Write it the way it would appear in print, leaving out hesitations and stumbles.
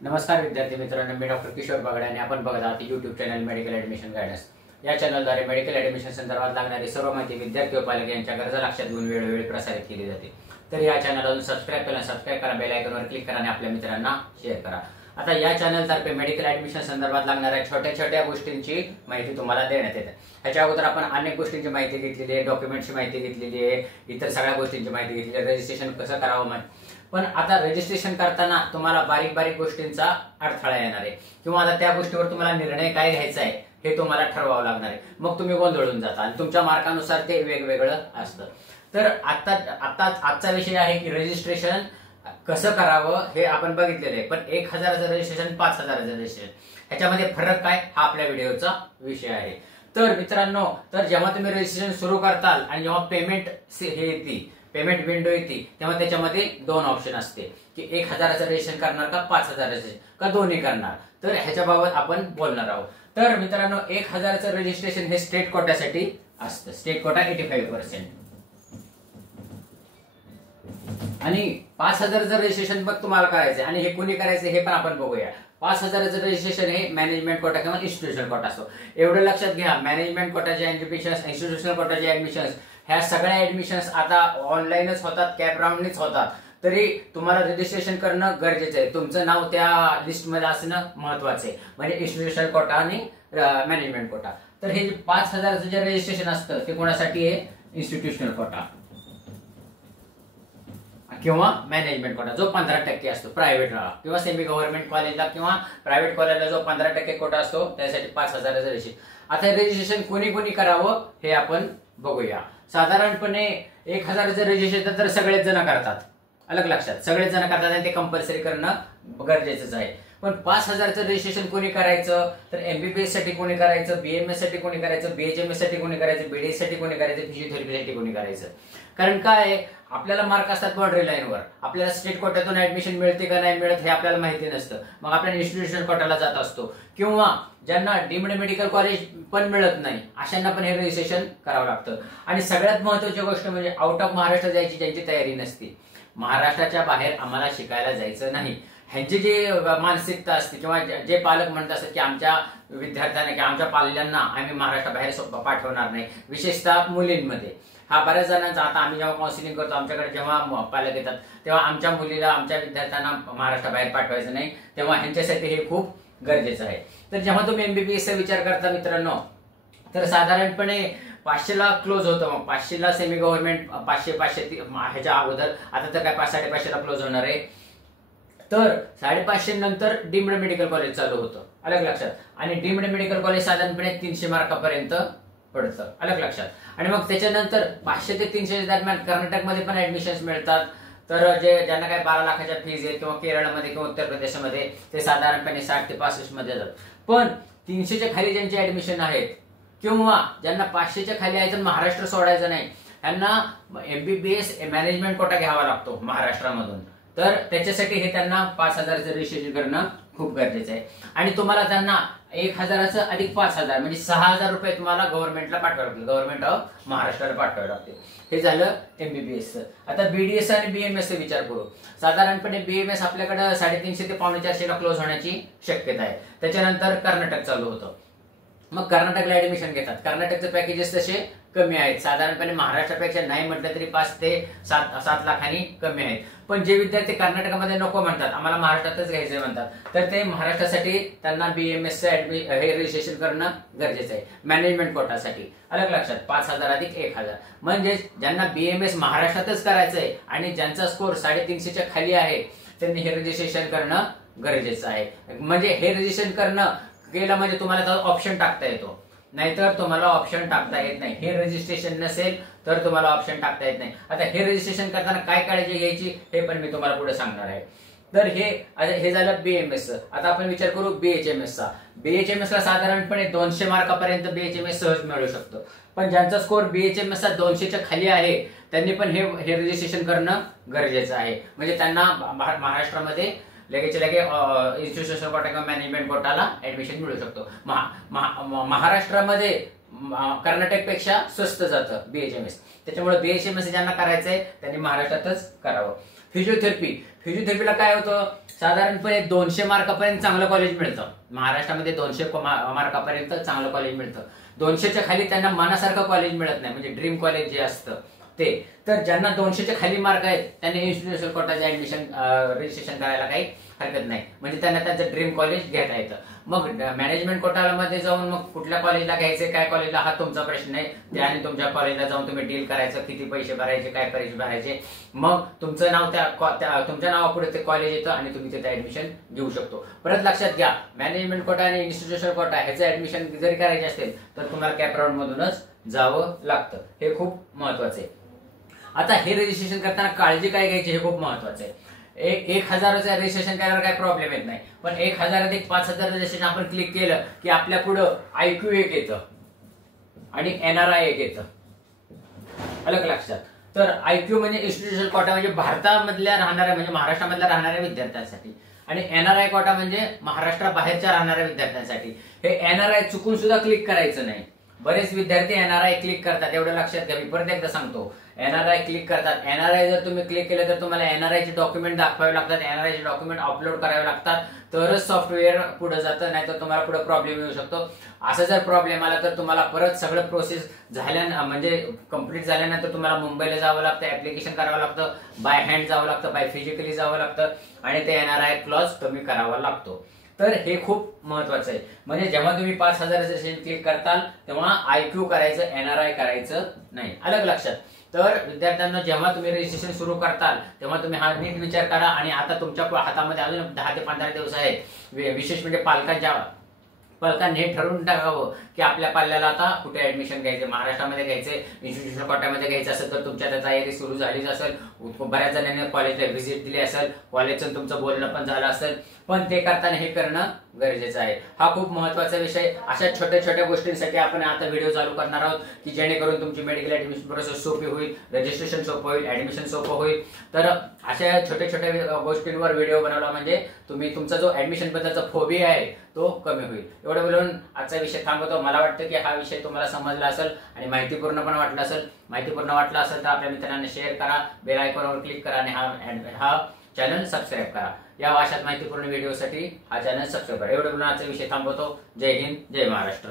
नमस्कार विद्यार्थी मित्रांनो, मी डॉक्टर किशोर बागडे आणि आपण बघत आहात YouTube channel medical admission guidance. या चॅनलद्वारे मेडिकल ॲडमिशन संदर्भात लागणारी सर्व माहिती विद्यार्थी व पालक यांच्या गरजा लक्षात घेऊन वेळोवेळी प्रसारित केली जाते। तर या चॅनलला सबस्क्राइब करा, बेल आयकॉनवर क्लिक करा आणि आपल्या मित्रांना शेअर करा। आता या चॅनलतर्फे मेडिकल ॲडमिशन संदर्भात लागणाऱ्या छोट्या गोष्टींची माहिती तुम्हाला देण्यात येते। ह्याच्या अगोदर आपण अनेक गोष्टींची माहिती घेतलेली आहे, डॉक्युमेंटची माहिती घेतलेली आहे, इतर सगळ्या गोष्टींची माहिती घेतलेली आहे, रजिस्ट्रेशन कसं करावं। पण आता रजिस्ट्रेशन करताना तुम्हाला बारीक गोष्टींचा अडथळा येणार आहे किंवा आता त्या गोष्टीवर तुम्हाला निर्णय काय घ्यायचा आहे हे तुम्हाला ठरवावं लागणार आहे। मग तुम्ही गोंधळून जाता आणि तुमच्या मार्कानुसार ते वेगवेगळं असतं। तर आजचा विषय आहे की रजिस्ट्रेशन कसं करावं हे आपण बघितलेलं आहे। पण 1000चं रजिस्ट्रेशन 5000चं रजिस्ट्रेशन ह्याच्यामध्ये फरक काय हा आपल्या व्हिडिओचा विषय आहे। तर मित्रांनो, तर जेव्हा तुम्ही रजिस्ट्रेशन सुरू करताल आणि जेव्हा पेमेंट विंडो येते तेव्हा त्याच्यामध्ये दोन ऑप्शन असते की 1000चं रजिस्ट्रेशन करणार का 5000चं का दोन्ही करणार। तर ह्याच्याबाबत आपण बोलणार आहोत। तर मित्रांनो, 1000चं रजिस्ट्रेशन हे स्टेट कोट्यासाठी असतं, स्टेट कोटा 85%। आणि 5000चं रजिस्ट्रेशन मग तुम्हाला करायचं आणि हे कोणी करायचं हे पण आपण बघूया। 5000चं रजिस्ट्रेशन हे मॅनेजमेंट कोटा किंवा इन्स्टिट्यूशनल कोटा असतो। एवढं लक्षात घ्या, मॅनेजमेंट कोटाचे ऍडमिशन्स, इन्स्टिट्यूशनल कोटाचे ऍडमिशन्स ह्या सगळ्या ऍडमिशन्स आता ऑनलाईनच होतात, कॅप राऊंडनीच होतात। तरी तुम्हाला रजिस्ट्रेशन करणं गरजेचं आहे, तुमचं नाव त्या लिस्टमध्ये असणं महत्वाचं आहे, म्हणजे इन्स्टिट्यूशनल कोटा आणि मॅनेजमेंट कोटा। तर हे 5000चं जे रजिस्ट्रेशन असतं ते कोणासाठी आहे? इन्स्टिट्यूशनल कोटा किंवा मॅनेजमेंट कोटा जो 15% असतो प्रायव्हेटला किंवा सेमी गव्हर्नमेंट कॉलेजला किंवा प्रायव्हेट कॉलेजला जो 15% कोटा असतो त्यासाठी 5000चं रजिस्ट्रेशन। आता रजिस्ट्रेशन कोणी करावं हे आपण बघूया। साधारणपणे 1000चं रजिस्ट्रेशन तर सगळेच जण करतात, अलग लक्षात, सगळेच जण करतात आणि ते कंपल्सरी करणं गरजेचंच आहे। पण 5000चं रजिस्ट्रेशन कोणी करायचं? तर एमबीबीएस साठी कोणी करायचं, बीएमएस साठी कोणी करायचं, बीएचएमएस साठी कोणी करायचं, बीडीएस साठी कोणी करायचं, फिजिओथेरपीसाठी कोणी करायचं। कारण काय, आपल्याला मार्क असतात बाउंड्री लाईनवर, आपल्याला स्टेट कोट्यातून ऍडमिशन मिळते का नाही मिळत हे आपल्याला माहिती नसतं, मग आपण इन्स्टिट्यूशनल कोट्याला जात असतो किंवा ज्यांना डीम्ड मेडिकल कॉलेज पण मिळत नाही अशांना पण हे रजिस्ट्रेशन करावं लागतं। आणि सगळ्यात महत्त्वाची गोष्ट म्हणजे आउट ऑफ महाराष्ट्र जायची ज्यांची तयारी नसते, महाराष्ट्राच्या बाहेर आम्हाला शिकायला जायचं नाही, ह्यांची जी मानसिकता असते किंवा जे पालक म्हणत असतात की आमच्या विद्यार्थ्यांना किंवा आमच्या पाल्यांना आम्ही महाराष्ट्राबाहेर पाठवणार नाही, विशेषतः मुलींमध्ये हा बऱ्याच जणांचा। आता आम्ही जेव्हा काउन्सिलिंग करतो आमच्याकडे जेव्हा पालक येतात तेव्हा आमच्या मुलीला, आमच्या विद्यार्थ्यांना महाराष्ट्राबाहेर पाठवायचं नाही, तेव्हा ह्यांच्यासाठी हे खूप गरजेचं आहे। तर जेव्हा तुम्ही एमबीबीएसचा विचार करता मित्रांनो, तर साधारणपणे 500ला क्लोज होतं, मग 500ला सेमी गव्हर्नमेंट 500 ह्याच्या अगोदर, आता तर काय 500-550ला क्लोज होणार आहे। तर 550 नंतर डीम्ड मेडिकल कॉलेज चालू होतं, अलग लक्षात, आणि डीम्ड मेडिकल कॉलेज साधारणपणे 300 मार्कापर्यंत पडतं, अलग लक्षात। आणि मग त्याच्यानंतर 500 ते 300 दरम्यान कर्नाटकमध्ये पण ऍडमिशन्स मिळतात। तर ज्यांना काय 12 लाखाच्या फीज आहेत किंवा केरळमध्ये किंवा उत्तर प्रदेशमध्ये ते साधारणपणे 60 ते 65 मध्ये जातात। पण 300च्या खाली ज्यांचे ऍडमिशन आहेत किंवा ज्यांना 500च्या खाली आहे तर महाराष्ट्र सोडायचं नाही, यांना एमबीबीएस मॅनेजमेंट कोटा घ्यावा लागतो महाराष्ट्रामधून। तर त्याच्यासाठी हे त्यांना 5000चं रजिस्ट्रेशन करणं खूप गरजेचं आहे। आणि तुम्हाला त्यांना 1000चं अधिक 5000 म्हणजे 6000 रुपये तुम्हाला गव्हर्नमेंटला पाठवावे लागतील, गव्हर्नमेंट ऑफ महाराष्ट्राला पाठवावे लागतील। हे झालं एमबीबीएसचं। आता बीडीएस आणि बीएमएसचा विचार करू। साधारणपणे बीएमएस आपल्याकडे 350 ते 450ला क्लोज होण्याची शक्यता आहे। त्याच्यानंतर कर्नाटक चालू होतं, मग कर्नाटकला ऍडमिशन घेतात। कर्नाटकचे पॅकेजेस तसे कमी आहेत, साधारणपणे महाराष्ट्रापेक्षा नाही म्हटलं तरी 5 ते 7 लाखांनी कमी आहेत। पण जे विद्यार्थी कर्नाटकमध्ये नको म्हणतात, आम्हाला महाराष्ट्रातच घ्यायचं म्हणतात, तर ते महाराष्ट्रासाठी त्यांना बीएमएसचं हे रजिस्ट्रेशन करणं गरजेचं आहे मॅनेजमेंट कोटासाठी, अलग लक्षात। 5000 अधिक 1000 म्हणजे ज्यांना बीएमएस महाराष्ट्रातच करायचं आहे आणि ज्यांचा स्कोर 350च्या खाली आहे त्यांनी हे रजिस्ट्रेशन करणं गरजेचं आहे। म्हणजे हे रजिस्ट्रेशन करणं केलं म्हणजे तुम्हाला ऑप्शन टाकता येतो, नाहीतर तुम्हाला ऑप्शन टाकता येत नाही। हे रजिस्ट्रेशन नसेल तर तुम्हाला ऑप्शन टाकता येत नाही। आता हे रजिस्ट्रेशन करताना काय काळजी घ्यायची हे पण मी तुम्हाला पुढे सांगणार आहे। तर हे झालं बीएमएसचं। आता आपण विचार करू बीएचएमएसचा। बीएचएमएसला साधारणपणे 200 मार्कापर्यंत बीएचएमएस सहज मिळू शकतो, पण ज्यांचा स्कोर बीएचएमएसचा 200च्या खाली आहे त्यांनी पण हे रजिस्ट्रेशन करणं गरजेचं आहे, म्हणजे त्यांना महाराष्ट्रामध्ये लगेच इन्स्टिट्यूशनल कोटा किंवा मॅनेजमेंट कोटाला ऍडमिशन मिळू शकतो। महाराष्ट्रामध्ये कर्नाटक पेक्षा स्वस्त जातं बीएचएमएस, त्याच्यामुळे बीएचएमएस ज्यांना करायचंय त्यांनी महाराष्ट्रातच करावं। फिजिओथेरपीला काय होतं, साधारणपणे 200 मार्कापर्यंत चांगलं कॉलेज मिळतं महाराष्ट्रामध्ये. 200 मार्कापर्यंत चांगलं कॉलेज मिळतं. 200च्या खाली त्यांना मनासारखं कॉलेज मिळत नाही, म्हणजे ड्रीम कॉलेज जे असतं ते. तर ज्यांना 200च्या खाली मार्क आहेत त्यांनी इन्स्टिट्यूशनल कोटाचे ऍडमिशन रजिस्ट्रेशन करायला काही हरकत नाही, म्हणजे त्यांना त्यांचं ड्रीम कॉलेज घेता येतं. मग मॅनेजमेंट कोटामध्ये जाऊन मग कुठल्या कॉलेजला घ्यायचे, काय कॉलेजला, हा तुमचा प्रश्न आहे. ते आणि तुमच्या कॉलेजला जाऊन तुम्ही डील करायचं, किती पैसे भरायचे, काय पैसे भरायचे. मग तुमचं नाव तुमच्या नावापुढे ते कॉलेज येतं आणि तुम्ही तिथे ऍडमिशन घेऊ शकतो. परत लक्षात घ्या, मॅनेजमेंट कोटा आणि इन्स्टिट्यूशनल कोटा ह्याचं ऍडमिशन जरी करायचे असेल तर तुम्हाला कॅप राऊंड मधूनच जावं लागतं. हे खूप महत्वाचं आहे. आता हे रजिस्ट्रेशन करताना काळजी काय घ्यायची हे खूप महत्वाचं आहे. 1000चं रजिस्ट्रेशन करायला काही प्रॉब्लेम येत नाही, पण 1000 एक 5000 रजिस्ट्रेशन आपण क्लिक केलं की आपल्या पुढं IQ एक येतं आणि NRI एक येतं. अलग लक्षात. तर IQ म्हणजे इन्स्टिट्यूशनल कोटा, म्हणजे भारतामधल्या राहणाऱ्या, म्हणजे महाराष्ट्रामधल्या राहणाऱ्या विद्यार्थ्यांसाठी, आणि NRI कोटा म्हणजे महाराष्ट्राबाहेरच्या राहणाऱ्या विद्यार्थ्यांसाठी. हे NRI चुकून सुद्धा क्लिक करायचं नाही. बरेच विद्यार्थी NRI क्लिक करतात, एवढं लक्षात घ्या. मी परत एकदा सांगतो, NRI क्लिक करतात. NRI जर तुम्ही क्लिक केलं तर तुम्हाला NRI चे डॉक्युमेंट दाखवावे लागतात, NRI चे डॉक्युमेंट अपलोड करावे लागतात, तरच सॉफ्टवेअर पुढे जातं, नाही तर तुम्हाला पुढे प्रॉब्लेम येऊ शकतो. असं जर प्रॉब्लेम आला तर तुम्हाला परत सगळं प्रोसेस म्हणजे कम्प्लीट झाल्यानंतर तुम्हाला मुंबईला जावं लागतं, ऍप्लिकेशन करावं लागतं, बाय हँड जावं लागतं, बाय फिजिकली जावं लागतं, आणि ते NRI क्लॉज कमी करावा लागतो. तर हे खूप महत्वाचं आहे. म्हणजे जेव्हा तुम्ही 5000 रजिस्ट्रेशन क्लिक करताल तेव्हा IQ करायचं, NRI करायचं नाही. अलग लक्षात. तर विद्यार्थ्यांना जेव्हा तुम्ही रजिस्ट्रेशन सुरू करताल तेव्हा तुम्ही हा नीट विचार करा, आणि आता तुमच्या हातामध्ये अजून 10 ते 15 दिवस आहेत. विशेष म्हणजे पालकांनी हे ठरवून टाकावं की आपल्या पाल्याला आता कुठे ऍडमिशन घ्यायचं, महाराष्ट्रामध्ये घ्यायचं, इन्स्टिट्यूशनल कोट्यामध्ये घ्यायचं असेल तर तुमच्या तयारी सुरू झालीच असेल. बऱ्याच जणांनी कॉलेजला व्हिजिट दिली असेल, कॉलेजचं तुमचं बोलणं पण झालं असेल, पण ते करताना हे करणं गरजेचं आहे. हा खूप महत्वाचा विषय. अशा छोट्या छोट्या गोष्टींसाठी आपण आता व्हिडिओ चालू करणार आहोत की जेणेकरून तुमची मेडिकल ऍडमिशन प्रोसेस सोपी होईल, रजिस्ट्रेशन सोपं होईल, ऍडमिशन सोपं होईल. तर अशा छोट्या छोट्या गोष्टींवर व्हिडिओ बनवला म्हणजे तुम्ही तुमचा जो ऍडमिशन बद्दलचा फोबिया आहे तो कमी होईल. एवढं बोलून आजचा विषय थांबवतो. मला वाटतं की हा विषय तुम्हाला समजला असेल आणि माहितीपूर्ण पण वाटला असेल. माहितीपूर्ण वाटला असेल तर आपल्या मित्रांना शेअर करा, बेल आयकॉनवर क्लिक करा आणि हा चॅनल सबस्क्राईब करा. या अशाच माहितीपूर्ण व्हिडिओसाठी हा चॅनल सबस्क्राईब करा. एवढं बोलून आजचा विषय थांबवतो. जय हिंद, जय महाराष्ट्र.